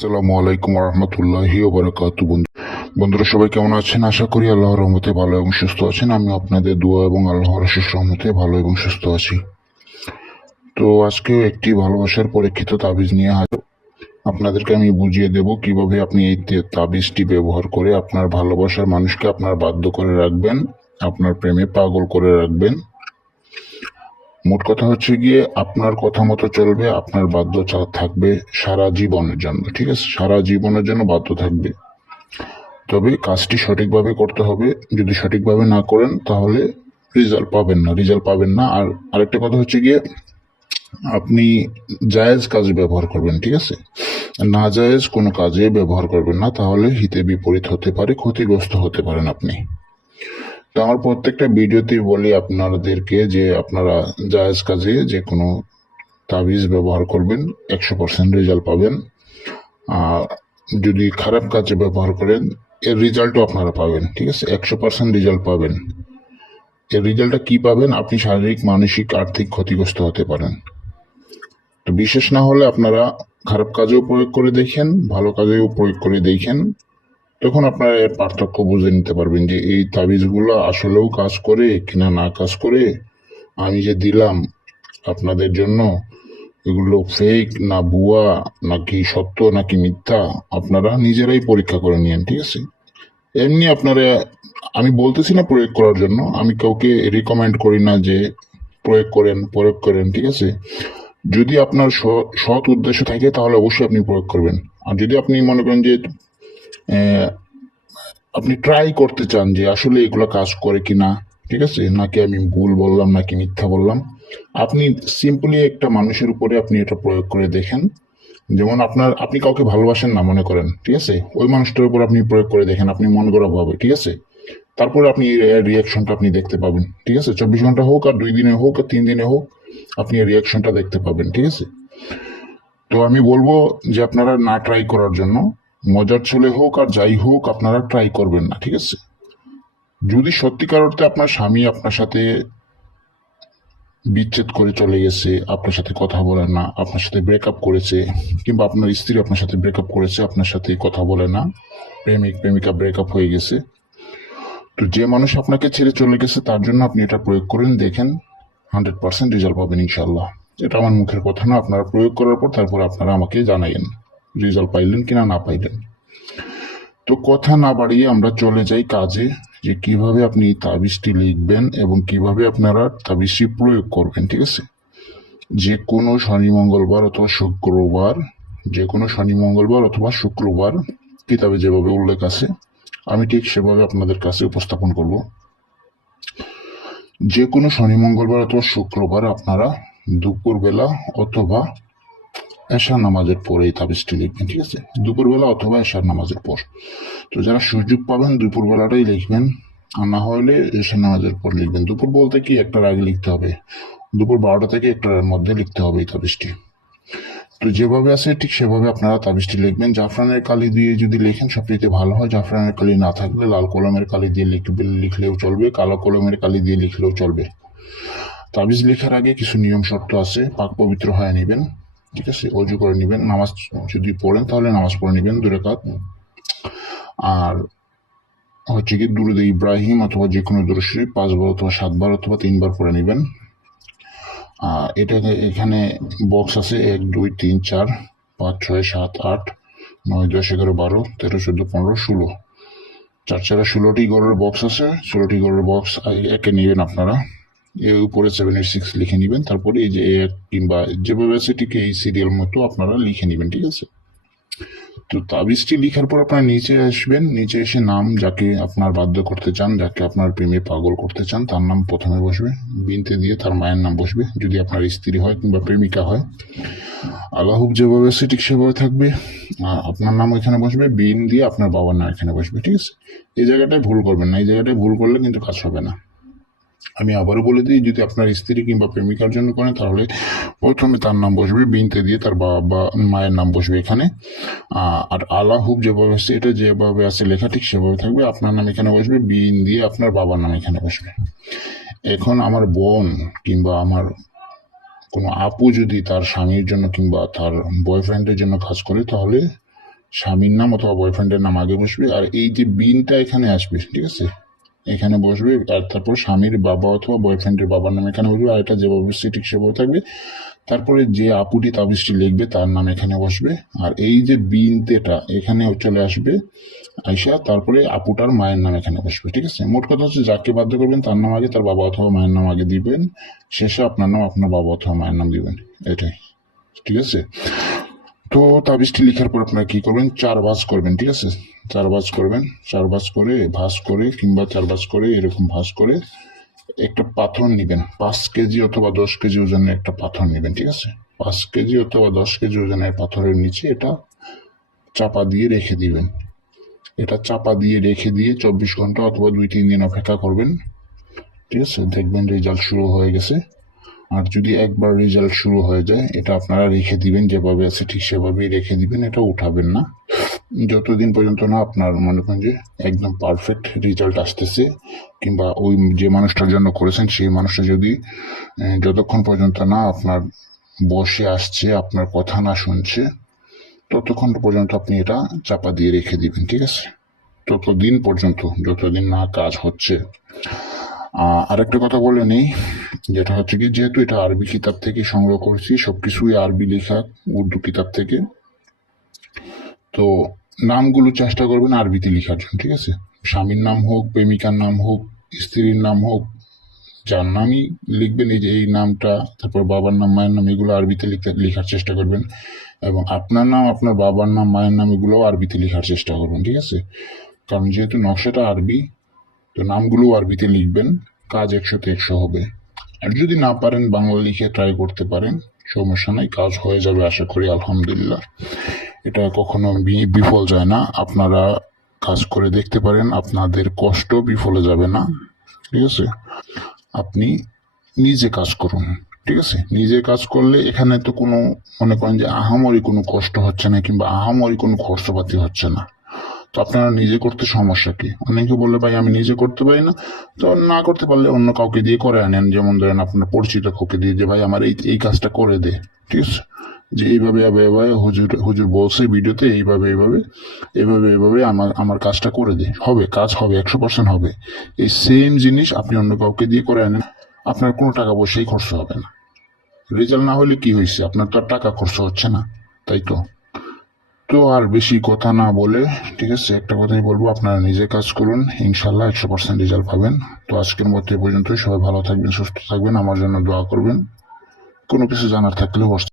আসসালামু আলাইকুম রহমতুল্লাহি ওবারাকাতু। বন্ধুরা সবাই কেমন আছেন? আশা করি আল্লাহর রহমতে ভালো এবং সুস্থ আছেন। আমি আপনাদের দোয়া এবং আল্লাহর অশেষ রহমতে ভালো এবং সুস্থ আছি। তো আজকেও একটি ভালোবাসার পরীক্ষিত তাবিজ নিয়ে হাজির। আপনাদেরকে আমি বুঝিয়ে দেব কিভাবে আপনি এই তাবিজটি ব্যবহার করে আপনার ভালোবাসার মানুষকে আপনার বাধ্য করে রাখবেন, আপনার প্রেমে পাগল করে রাখবেন। মোট কথা হচ্ছে গিয়ে আপনার কথা মতো চলবে, আপনার বাধ্য থাকবে সারা জীবনের জন্য। ঠিক আছে, সারা জীবনের জন্য বাধ্য থাকবে। তবে কাজটি সঠিকভাবে করতে হবে। যদি সঠিকভাবে না করেন তাহলে রেজাল্ট পাবেন না। আর আরেকটা কথা হচ্ছে গিয়ে আপনি জায়েজ কাজে ব্যবহার করবেন, ঠিক আছে? না জায়েজ কোনো কাজে ব্যবহার করবেন না, তাহলে হিতে বিপরীত হতে পারে, ক্ষতিগ্রস্ত হতে পারেন আপনি। তো আমার প্রত্যেকটা ভিডিওতেই বলি আপনাদেরকে যে আপনারা জায়েজ কাজে যে কোনো তাবিজ ব্যবহার করবেন, 100% রেজাল্ট পাবেন। আর যদি খারাপ কাজে ব্যবহার করেন এর রেজাল্টও আপনারা পাবেন, ঠিক আছে? 100% রেজাল্ট পাবেন। এর রেজাল্টটা কি পাবেন? আপনি শারীরিক, মানসিক, আর্থিক ক্ষতিগ্রস্ত হতে পারেন। তো বিশেষ না হলে আপনারা খারাপ কাজেও প্রয়োগ করে দেখেন, ভালো কাজেও প্রয়োগ করে দেখেন, তখন আপনারা এর পার্থক্য বুঝে নিতে পারবেন যে এই তাবিজগুলো আসলেও কাজ করে কিনা না কাজ করে। আমি যে দিলাম আপনাদের জন্য, এগুলো ফেক না ভুয়া, নাকি সত্য নাকি মিথ্যা, আপনারা নিজেরাই পরীক্ষা করে নিন, ঠিক আছে? এমনি আপনারা, আমি বলতেছি না প্রয়োগ করার জন্য, আমি কাউকে রিকমেন্ড করি না যে প্রয়োগ করেন, ঠিক আছে? যদি আপনার সৎ উদ্দেশ্য থাকে তাহলে অবশ্যই আপনি প্রয়োগ করবেন। আর যদি আপনি মনে করেন যে আপনি ট্রাই করতে চান যে আসলে এগুলো কাজ করে কিনা, ঠিক আছে, নাকি আমি ভুল বললাম নাকি মিথ্যা বললাম, আপনি সিম্পলি একটা মানুষের উপরে আপনি এটা প্রয়োগ করে দেখেন। যেমন আপনি কাউকে ভালোবাসেন না মনে করেন, ঠিক আছে, ওই মানুষটার উপর আপনি প্রয়োগ করে দেখেন, আপনি মন গড়া ভাবে, ঠিক আছে? তারপরে আপনি রিয়াকশনটা আপনি দেখতে পাবেন, ঠিক আছে? 24 ঘন্টা হোক আর 2 দিনে হোক আর 3 দিনে হোক, আপনি এই রিয়াকশনটা দেখতে পাবেন, ঠিক আছে? তো আমি বলবো যে আপনারা না ট্রাই করার জন্য, মজার ছলে হোক আর যাই হোক আপনারা ট্রাই করবেন না, ঠিক আছে? যদি সত্যিকার অর্থে আপনার স্বামী আপনার সাথে বিচ্ছেদ করে চলে গেছে, আপনার সাথে কথা বলে না, আপনার সাথে ব্রেকআপ করেছে, কিংবা আপনার স্ত্রী আপনার সাথে ব্রেকআপ করেছে, আপনার সাথে কথা বলে না, প্রেমিকা ব্রেকআপ হয়ে গেছে, তো যে মানুষ আপনাকে ছেড়ে চলে গেছে তার জন্য আপনি এটা প্রয়োগ করেন, দেখেন 100% রেজাল্ট পাবেন ইনশাল্লাহ। এটা আমার মুখের কথা না, আপনারা প্রয়োগ করার পর তারপর আপনারা আমাকে জানাইন রেজাল্ট পাইলেন কিনা না পাইলেন। তো কথা না বাড়িয়ে আমরা চলে যাই কাজে, যে কিভাবে আপনি তাবিজটি লিখবেন এবং কিভাবে আপনারা তাবিজটি প্রয়োগ করবেন, ঠিক আছে? যে কোনো শনি মঙ্গলবার অথবা শুক্রবার, কিতাবে যেভাবে উল্লেখ আছে আমি ঠিক সেভাবে আপনাদের কাছে উপস্থাপন করব। যে কোনো শনি মঙ্গলবার অথবা শুক্রবার আপনারা দুপুরবেলা অথবা এশার নামাজের পর এই তাবিজটি লিখবেন, ঠিক আছে? দুপুরবেলা অথবা এশার নামাজের পর। তো যারা সুযোগ পাবেন দুপুরবেলাটাই লিখবেন, আর না হলে এশার নামাজের পর লিখবেন। দুপুর বলতে কি, একটার আগে লিখতে হবে, দুপুর 12টা থেকে 1টার মধ্যে লিখতে হবে এই তাবিজটি। তো যেভাবে আছে ঠিক সেভাবে আপনারা তাবিজটি লিখবেন। জাফরানের কালি দিয়ে যদি লেখেন সবচেয়ে ভালো হয়। জাফরানের কালি না থাকলে লাল কলমের কালি দিয়ে লিখলেও চলবে, কালো কলমের কালি দিয়ে লিখলেও চলবে। তাবিজ লেখার আগে কিছু নিয়ম শর্ত আছে। পাক পবিত্র হয়ে নেবেন, ঠিক আছে? অজু করে নেবেন, নামাজ যদি পড়েন তাহলে নামাজ পড়ে নেবেন 2 রাকাত। আর হচ্ছে কি দুরুদে ইব্রাহিম অথবা যে কোনো দুরূদ শরীফ 5 বার অথবা 7 বার অথবা 3 বার পড়ে নেবেন। এখানে বক্স আছে 1 2 3 4 5 6 7 8 9 10 11 12 13 14 15 16, 4 4 16টি গড়ের বক্স আছে। 16টি গড়ের বক্স একে নেবেন আপনারা, এর উপরে 786 লিখে নেবেন। তারপরে এই যে কিংবা যেভাবে আছে ঠিক এই সিরিয়াল মতো আপনারা লিখে নেবেন, ঠিক আছে? তো তাবিজটি লিখার পর আপনারা নিচে আসবেন, নিচে এসে নাম যাকে আপনার বাধ্য করতে চান, যাকে আপনার প্রেমে পাগল করতে চান, তার নাম প্রথমে বসবে, বিনতে দিয়ে তার মায়ের নাম বসবে, যদি আপনার স্ত্রী হয় কিংবা প্রেমিকা হয়। আল্লাহ যেভাবে আছে ঠিক সেভাবে থাকবে। আপনার নাম এখানে বসবে, বিন দিয়ে আপনার বাবার নাম এখানে বসবে, ঠিক আছে? এই জায়গাটায় ভুল করবেন না, এই জায়গাটায় ভুল করলে কিন্তু কাজ হবে না। আমি আবারও বলে দিই, যদি আপনার স্ত্রী কিংবা প্রেমিকার জন্য করেন তাহলে প্রথমে তার নাম বসবে, বিনতে দিয়ে তার বাবা মায়ের নাম বসবে এখানে। আর আল্লাহ যেভাবে আছে, এটা যেভাবে আছে লেখা ঠিক সেভাবে থাকবে। আপনার নাম এখানে বসবে, বিন দিয়ে আপনার বাবার নাম এখানে বসবে। এখন আমার বোন কিংবা আমার কোনো আপু যদি তার স্বামীর জন্য কিংবা তার বয়ফ্রেন্ডের জন্য কাজ করে, তাহলে স্বামীর নাম অথবা বয়ফ্রেন্ডের নাম আগে বসবে, আর এই যে বিনটা এখানে আসবে, ঠিক আছে, এখানে বসবে, আর তারপর স্বামীর বাবা অথবা বয়ফ্রেন্ডের বাবার নাম এখানে বসবে, আর এটা যেভাবে বসছে ঠিক সেভাবে থাকবে। তারপরে যে আপুটি তাবিজটি লিখবে তার নাম এখানে বসবে, আর এই যে বিনতেটা এখানে চলে আসবে আইসা, তারপরে আপুটার মায়ের নাম এখানে বসবে। ঠিক আছে, মোট কথা হচ্ছে যাকে বাধ্য করবেন তার নাম আগে, তার বাবা অথবা মায়ের নাম আগে দিবেন, শেষে আপনার নাম আপনার বাবা অথবা মায়ের নাম দিবেন, এটাই। ঠিক আছে, তো তাবিজটি লিখার পর আপনারা কি করবেন, 4 ভাঁজ করবেন। ঠিক আছে, 4 ভাঁজ করবেন, 4 ভাঁজ করে কিংবা 4 ভাঁজ করে এরকম ভাঁজ করে একটা পাথর নিবেন, 5 কেজি অথবা 10 কেজি ওজনের একটা পাথর নিবেন। ঠিক আছে, 5 কেজি অথবা 10 কেজি ওজনের পাথরের নিচে এটা চাপা দিয়ে রেখে দিবেন। এটা চাপা দিয়ে রেখে দিয়ে 24 ঘন্টা অথবা 2-3 দিন অপেক্ষা করবেন। ঠিক আছে, দেখবেন রেজাল্ট শুরু হয়ে গেছে। আর যদি একবার রেজাল্ট শুরু হয়ে যায়, এটা আপনারা রেখে দিবেন, যেভাবে আছে ঠিক সেভাবেই রেখে দিবেন, এটা উঠাবেন না যতদিন পর্যন্ত না আপনার মনে করেন যে একদম পারফেক্ট রেজাল্ট আসতেছে, কিংবা ওই যে মানুষটার জন্য করেছেন সেই মানুষটা যদি যতক্ষণ পর্যন্ত না আপনার বসে আসছে, আপনার কথা না শুনছে, ততক্ষণ পর্যন্ত আপনি এটা চাপা দিয়ে রেখে দিবেন। ঠিক আছে, ততদিন পর্যন্ত যতদিন না কাজ হচ্ছে। আরেকটা কথা বলে নেই, যেটা হচ্ছে কি, যেহেতু এটা আরবি কিতাব থেকে সংগ্রহ করছি, সবকিছুই আরবি লেখা, উর্দু কিতাব থেকে, তো নামগুলো চেষ্টা করবেন আরবিতে লেখার জন্য। ঠিক আছে, স্বামীর নাম হোক, প্রেমিকার নাম হোক, স্ত্রীর নাম হোক, যার নামই লিখবেন, এই যে এই নামটা, তারপর বাবার নাম, মায়ের নাম, এগুলো আরবিতে লেখার চেষ্টা করবেন, এবং আপনার নাম, আপনার বাবার নাম, মায়ের নাম, এগুলোও আরবিতে লেখার চেষ্টা করবেন। ঠিক আছে, কারণ যেহেতু নকশাটা আরবি, তো নামগুলো আরবিতে লিখবেন, কাজ 100তে 100 হবে। আর যদি না পারেন বাংলা লিখে ট্রাই করতে পারেন, সমস্যা নাই, কাজ হয়ে যাবে আশা করি, আলহামদুলিল্লাহ। এটা কখনো বিফল যায় না, আপনারা কাজ করে দেখতে পারেন, আপনাদের কষ্ট বিফলে যাবে না। ঠিক আছে, আপনি নিজে কাজ করুন। ঠিক আছে, নিজে কাজ করলে এখানে তো কোনো মনে করেন যে আহামরি কোনো কষ্ট হচ্ছে না, কিংবা আহামরি কোনো খরচপাতি হচ্ছে না, তো আপনারা নিজে করতে সমস্যা কি? অনেকে বললে ভাই আমি নিজে করতে পারি না, তো না করতে পারলে অন্য কাউকে দিয়ে করে আনেন, যেমন ধরেন আপনার পরিচিত কাউকে দিয়ে, যে ভাই আমার এই কাজটা করে দে। ঠিক আছে, যে এইভাবে এভাবে হুজুর বলছে ভিডিওতে, এইভাবে আমার কাজটা করে দে, হবে, কাজ হবে, 100% হবে। এই সেম জিনিস আপনি অন্য কাউকে দিয়ে করে আনেন, আপনার কোনো টাকা পয়সাই খরচ হবে না। রেজাল্ট না হলে কি হয়েছে, আপনার তো আর টাকা খরচ হচ্ছে না, তাই তো। তো আর বেশি কথা না বলে, ঠিক আছে, একটা কথাই বলবো, আপনারা নিজে কাজ করুন, ইনশাল্লাহ 100% রেজাল্ট পাবেন। তো আজকের মতো এই পর্যন্তই, সবাই ভালো থাকবেন, সুস্থ থাকবেন, আমার জন্য দোয়া করবেন। কোনো কিছু জানার থাকলে